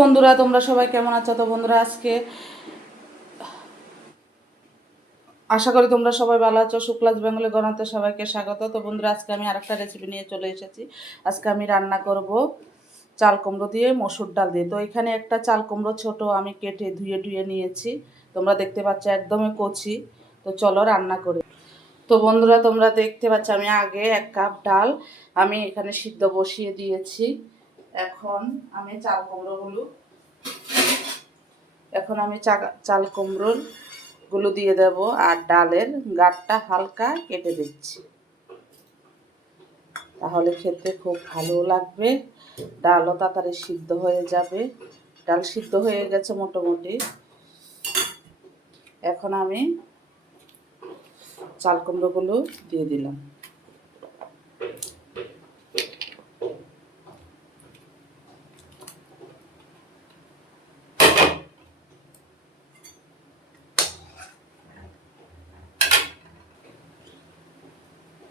বন্ধুরা, তোমরা সবাই কেমন আছো? তো বন্ধুরা, আজকে আশা করি তোমরা সবাই ভালো আছো। শুক্লাস বেঙ্গলে গণাতে সবাইকে স্বাগত। তো বন্ধুরা, আজকে আমি আরেকটা রেসিপি নিয়ে চলে এসেছি। আজকে আমি রান্না করব চাল কুমড়ো দিয়ে মসুর ডাল দিয়ে। তো এখানে একটা চাল কুমড়ো ছোট আমি কেটে ধুয়ে ধুয়ে নিয়েছি। তোমরা দেখতে পাচ্ছ একদমই কচি। তো চলো রান্না করি। তো বন্ধুরা, তোমরা দেখতে পাচ্ছ আমি আগে এক কাপ ডাল আমি এখানে সিদ্ধ বসিয়ে দিয়েছি। এখন আমি চাল কুমড়োগুলো এখন আমি চাল কুমড়োরগুলো দিয়ে দেব আর ডালের গাঠটা হালকা কেটে দিচ্ছি। তাহলে খেতে খুব ভালো লাগবে, ডালও তাড়াতাড়ি সিদ্ধ হয়ে যাবে। ডাল সিদ্ধ হয়ে গেছে মোটামুটি। এখন আমি চাল কুমড়োগুলো দিয়ে দিলাম।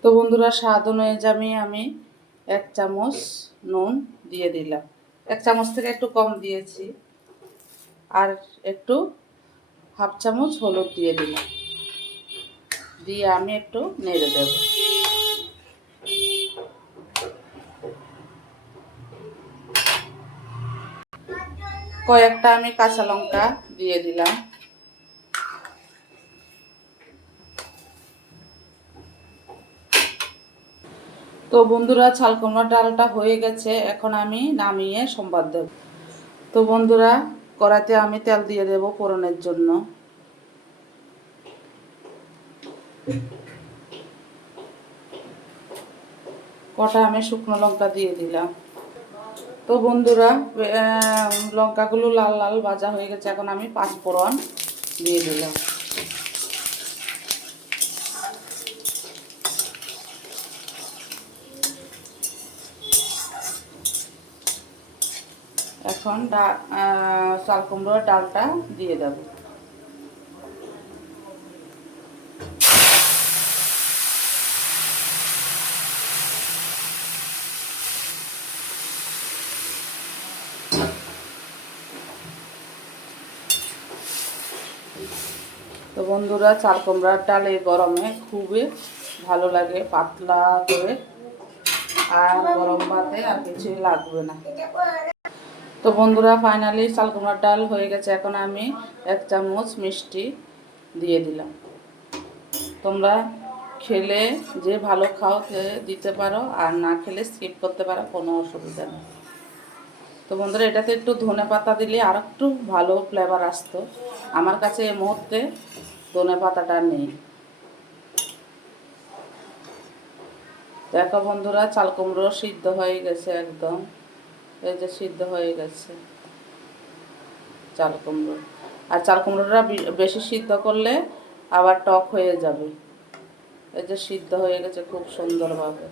তো বন্ধুরা, স্বাদ অনুযায়ী আমি এক চামচ নুন দিয়ে দিলাম। এক চামচ থেকে একটু কম দিয়েছি। আর একটু হাফ চামচ হলুদ দিয়ে দিলাম। দিয়ে আমি একটু নেড়ে দেব। কয়েকটা আমি কাঁচা লঙ্কা দিয়ে দিলাম। তো বন্ধুরা ছাল কুমড়া ডালটা হয়ে গেছে। এখন আমি নামিয়ে সম্বাদ দেব। তো বন্ধুরা, কড়াইতে আমি তেল দিয়ে দেব ফোড়নের জন্য। কটা আমি শুকনো লঙ্কা দিয়ে দিলাম। তো বন্ধুরা লঙ্কাগুলো লাল লাল ভাজা হয়ে গেছে। এখন আমি পাঁচ ফোড়ন দিয়ে দিলাম। এখন চাল কুমড়োর ডালটা দিয়ে দেব। তো বন্ধুরা, চাল কুমড়ার ডাল এই গরমে খুবই ভালো লাগে, পাতলা করে। আর গরম ভাতে আর কিছুই লাগবে না। তো বন্ধুরা ফাইনালি চাল কুমড়ার ডাল হয়ে গেছে। এখন আমি এক চামচ মিষ্টি দিয়ে দিলাম। তোমরা খেলে যে ভালো খাও দিতে পারো, আর না খেলে স্কিপ করতে পারো, কোনো অসুবিধা নেই। তো বন্ধুরা, এটাতে একটু ধনে পাতা দিলে আর একটু ভালো ফ্লেভার আসতো। আমার কাছে এই মুহূর্তে ধনে পাতাটা নেই। দেখো বন্ধুরা চাল কুমড়ো সিদ্ধ হয়ে গেছে একদম। এই যে সিদ্ধ হয়ে গেছে। চাল কুমড়ো। আর চাল কুমড়োটা বেশি সিদ্ধ করলে আবার টক হয়ে যাবে। এই যে সিদ্ধ হয়ে গেছে খুব সুন্দরভাবে।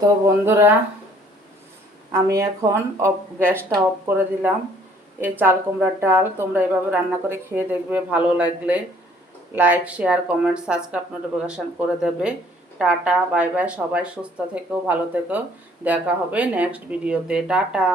তো বন্ধুরা, আমি এখন অফ গ্যাসটা অফ করে দিলাম। এই চাল কুমড়ার ডাল তোমরা এভাবে রান্না করে খেয়ে দেখবে, ভালো লাগলে। Like share comment subscribe notification করে দেবে। টাটা বাই বাই সবাই সুস্থ থেকেও ভালো থেকেও দেখা হবে নেক্সট ভিডিওতে টাটা।